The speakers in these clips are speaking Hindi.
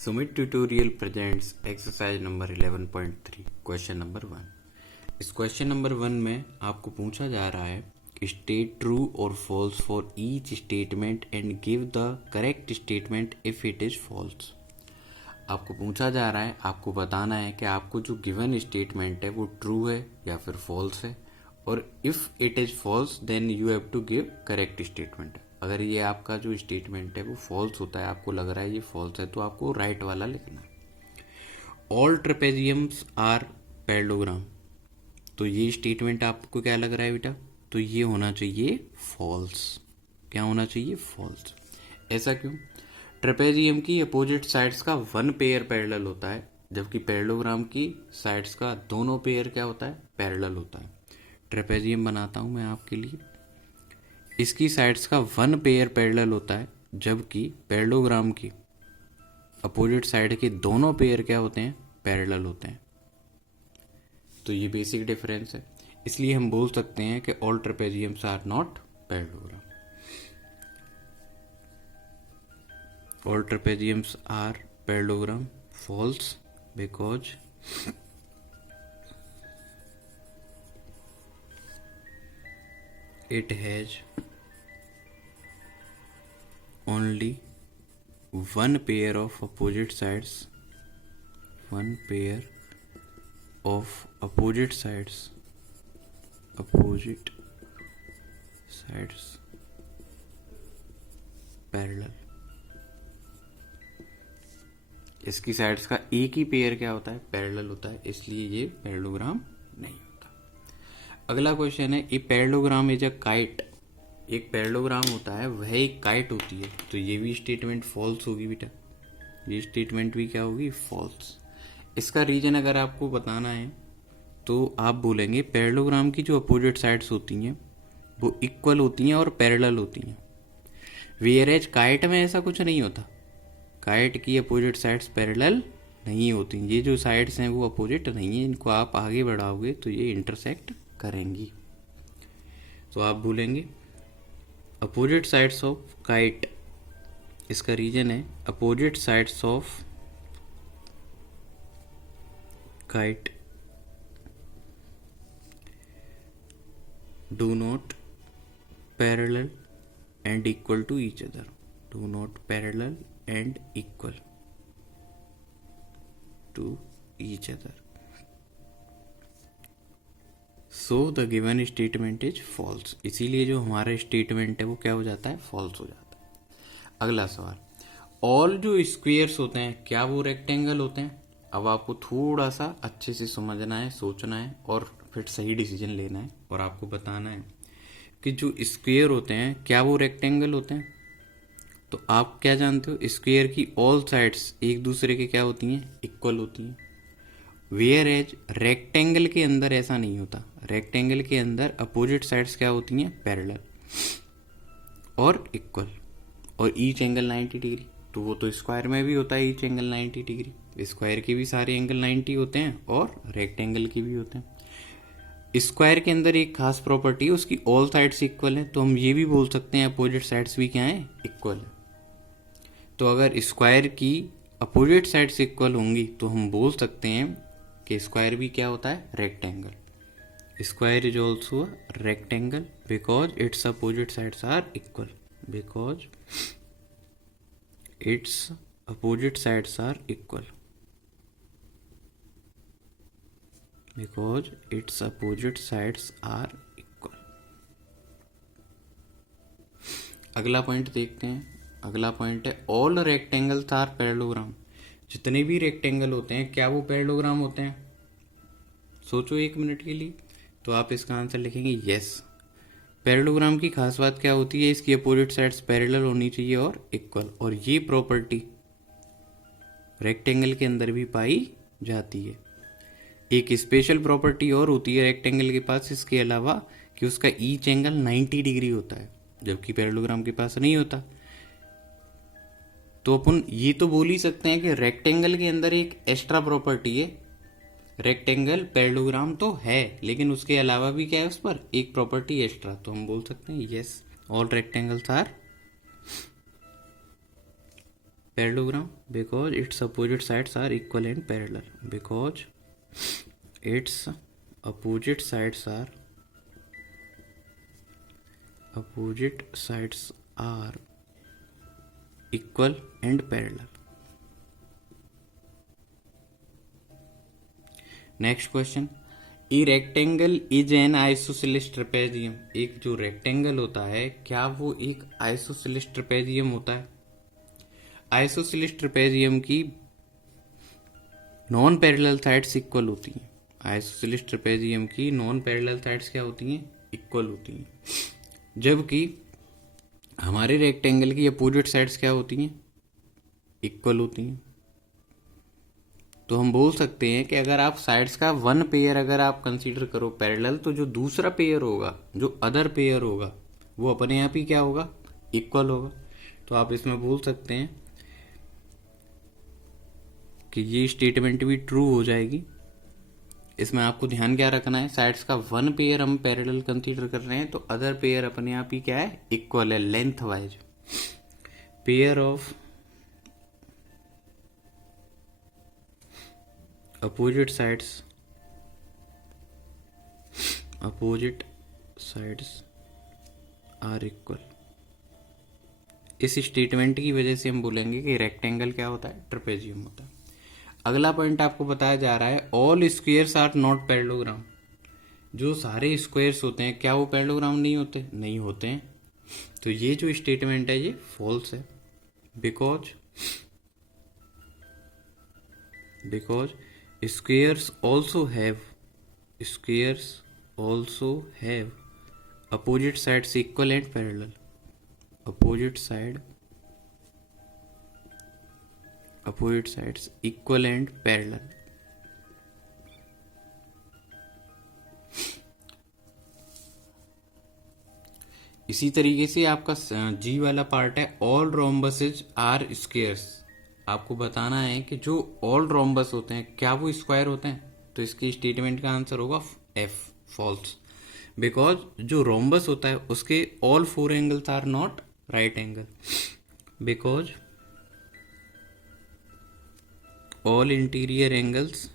Sumit tutorial presents exercise number 11.3 question number 1। इस क्वेश्चन नंबर 1 में आपको पूछा जा रहा है कि स्टेट ट्रू और false for each statement and give the correct statement if it is false. आपको पूछा जा रहा है, आपको बताना है कि आपको जो गिवन स्टेटमेंट है वो ट्रू है या फिर फॉल्स है, और if it is false then you have to give correct statement. अगर ये आपका जो स्टेटमेंट है वो फॉल्स होता है, आपको लग रहा है ये फॉल्स है, तो आपको राइट वाला लिखना है। ऑल ट्रेपेजियम्स आर पैरेललोग्राम, तो ये स्टेटमेंट आपको क्या लग रहा है बेटा? तो ये होना चाहिए फॉल्स। क्या होना चाहिए? फॉल्स। ऐसा क्यों? ट्रेपेजियम की अपोजिट साइड्स का वन पेयर पैरेलल होता है, जबकि पैरेललोग्राम की साइड्स का दोनों पेयर क्या होता है? पैरेलल होता है। ट्रेपेजियम बनाता हूं मैं आपके लिए, इसकी साइड्स का वन पेयर पैरेलल होता है, जबकि पैरेललोग्राम की अपोजिट साइड के दोनों पेयर क्या होते हैं? पैरेलल होते हैं। तो ये बेसिक डिफरेंस है, इसलिए हम बोल सकते हैं कि all trapeziums are not parallelogram. All trapeziums are parallelogram, false, because it has only one pair of opposite sides, one pair of opposite sides parallel। इसकी साइड्स का एक ही पेयर क्या होता है? पैरेलल होता है, इसलिए ये पैरेललोग्राम नहीं होता। अगला क्वेश्चन है, a parallelogram is a kite. एक पैरेललोग्राम होता है, वह एक काइट होती है, तो ये भी स्टेटमेंट फॉल्स होगी बेटा। ये स्टेटमेंट भी क्या होगी? फॉल्स। इसका रीजन अगर आपको बताना है तो आप बोलेंगे पैरेललोग्राम की जो अपोजिट साइड्स होती हैं वो इक्वल होती हैं और पैरेलल होती हैं, वेयरएज काइट में ऐसा कुछ नहीं होता। काइट की अपोजिट साइड्स पैरेलल नहीं होती। ये जो साइड्स हैं वो अपोजिट नहीं है, इनको आप आगे बढ़ाओगे तो ये इंटरसेक्ट करेंगी। तो आप बोलेंगे अपोजिट साइड्स ऑफ काइट, इसका रीजन है opposite sides of kite do not parallel and equal to each other. Do not parallel and equal to each other, so the given statement is false. इसीलिए जो हमारा स्टेटमेंट है वो क्या हो जाता है? फॉल्स हो जाता है। अगला सवाल, ऑल जो स्क्वेयर्स होते हैं क्या वो रेक्टेंगल होते हैं? अब आपको थोड़ा सा अच्छे से समझना है, सोचना है और फिर सही डिसीजन लेना है, और आपको बताना है कि जो स्क्वेयर होते हैं क्या वो रेक्टेंगल होते हैं? तो आप क्या जानते हो, स्क्वेयर की ऑल साइड्स एक दूसरे के क्या होती हैं? इक्वल होती हैं। वेयर एज रेक्टेंगल के अंदर ऐसा नहीं होता। रेक्टेंगल के अंदर अपोजिट साइड्स क्या होती हैं? पैरेलल और इक्वल, और ईच एंगल 90 डिग्री। तो वो तो स्क्वायर में भी होता है ईच एंगल 90 डिग्री। स्क्वायर के भी सारे एंगल 90 होते हैं और रेक्टेंगल के भी होते हैं। स्क्वायर के अंदर एक खास प्रॉपर्टी है, उसकी ऑल साइड्स इक्वल है, तो हम ये भी बोल सकते हैं अपोजिट साइड्स भी क्या है? इक्वल है। तो अगर स्क्वायर की अपोजिट साइड्स इक्वल होंगी तो हम बोल सकते हैं कि स्क्वायर भी क्या होता है? Rectangle. Square is also rectangle because its opposite sides are equal. Because its opposite sides are equal. Because its opposite sides are equal. अगला पॉइंट देखते हैं। अगला पॉइंट है, ऑल रेक्टेंगल्स आर पैरेललोग्राम। जितने भी रेक्टेंगल होते हैं क्या वो पैरेललोग्राम होते हैं? सोचो एक मिनट के लिए, तो आप इसका आंसर लिखेंगे यस। पैरेललोग्राम की खास बात क्या होती है? इसकी अपोजिट साइड्स पैरेलल होनी चाहिए और इक्वल, और ये प्रॉपर्टी रेक्टेंगल के अंदर भी पाई जाती है। एक स्पेशल प्रॉपर्टी और होती है रेक्टेंगल के पास इसके अलावा, कि उसका ईच एंगल 90 डिग्री होता है, जबकि पैरेललोग्राम के पास नहीं होता। तो अपन ये तो बोल ही सकते हैं कि रेक्टेंगल के अंदर एक एक्स्ट्रा प्रॉपर्टी है। रेक्टेंगल पैरेललोग्राम तो है, लेकिन उसके अलावा भी क्या है उस पर? एक प्रॉपर्टी एक्स्ट्रा। तो हम बोल सकते हैं yes, all rectangles are parallelogram because its opposite sides are equal and parallel. Because its opposite sides are equal and parallel. Next question, a rectangle is an isosceles trapezium. एक जो रेक्टेंगल होता है क्या वो एक आइसोसेलेस ट्रेपेजियम होता है? आइसोसेलेस ट्रेपेजियम की नॉन पैरेलल साइड्स इक्वल होती हैं। आइसोसेलेस ट्रेपेजियम की नॉन पैरेलल साइड्स क्या होती हैं? इक्वल होती हैं। जबकि हमारे रेक्टेंगल की अपोजिट साइड्स क्या होती हैं? इक्वल होती हैं। तो हम बोल सकते हैं कि अगर आप साइड्स का वन पेयर अगर आप कंसीडर करो पैरेलल, तो जो दूसरा पेयर होगा, जो अदर पेयर होगा, वो अपने आप ही क्या होगा? इक्वल होगा। तो आप इसमें बोल सकते हैं कि ये स्टेटमेंट भी ट्रू हो जाएगी। इसमें आपको ध्यान क्या रखना है, साइड्स का वन पेयर हम पैरेलल कंसीडर कर रहे हैं तो अदर पेयर अपने आप ही क्या है? इक्वल है length wise. Pair of opposite sides are equal। इस स्टेटमेंट की वजह से हम बोलेंगे कि रेक्टेंगल क्या होता है? ट्रेपेजियम होता है। अगला पॉइंट आपको बताया जा रहा है, all squares are not parallelogram. जो सारे स्क्वायर्स होते हैं क्या वो पैरेललोग्राम नहीं होते? नहीं होते हैं। तो ये जो स्टेटमेंट है ये फॉल्स है। Because squares also have opposite sides equal and parallel। opposite sides equal and parallel। इसी तरीके से आपका जी वाला पार्ट है, ऑल रोम्बसेज आर स्क्वायर्स। आपको बताना है कि जो ऑल रोम्बस होते हैं क्या वो स्क्वायर होते हैं? तो इसकी स्टेटमेंट का आंसर होगा एफ, फॉल्स। बिकॉज जो रोम्बस होता है उसके all four angles are not right angle. Because all interior angles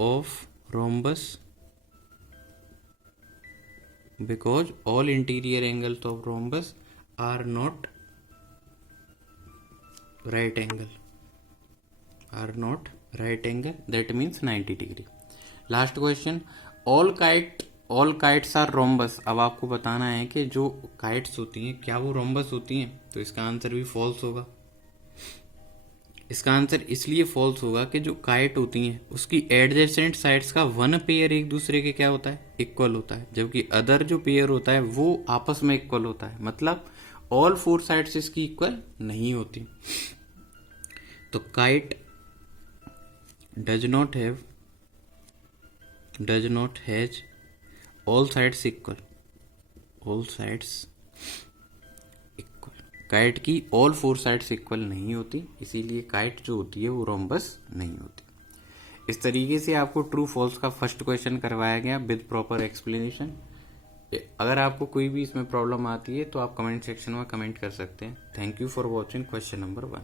of rhombus are not right angle, that means 90 degree। Last question, all kites are rhombus। अब आपको बताना है कि जो kites होती हैं क्या वो rhombus होती हैं? तो इसका आंसर भी false होगा। इसका आंसर इसलिए false होगा कि जो kite होती हैं उसकी एडजेसेंट साइड्स का वन पेयर एक दूसरे के क्या होता है? इक्वल होता है। जबकि अदर जो पेयर होता है वो आपस में इक्वल होता है, मतलब ऑल फोर साइड्स इसकी इक्वल नहीं होती। तो kite does not has all sides equal. Kite की ऑल फोर साइड्स इक्वल नहीं होती, इसीलिए काइट जो होती है वो रोम्बस नहीं होती। इस तरीके से आपको ट्रू फॉल्स का फर्स्ट क्वेश्चन करवाया गया विद प्रॉपर एक्सप्लेनेशन। अगर आपको कोई भी इसमें प्रॉब्लम आती है तो आप कमेंट सेक्शन में कमेंट कर सकते हैं। Thank you for watching question number 1।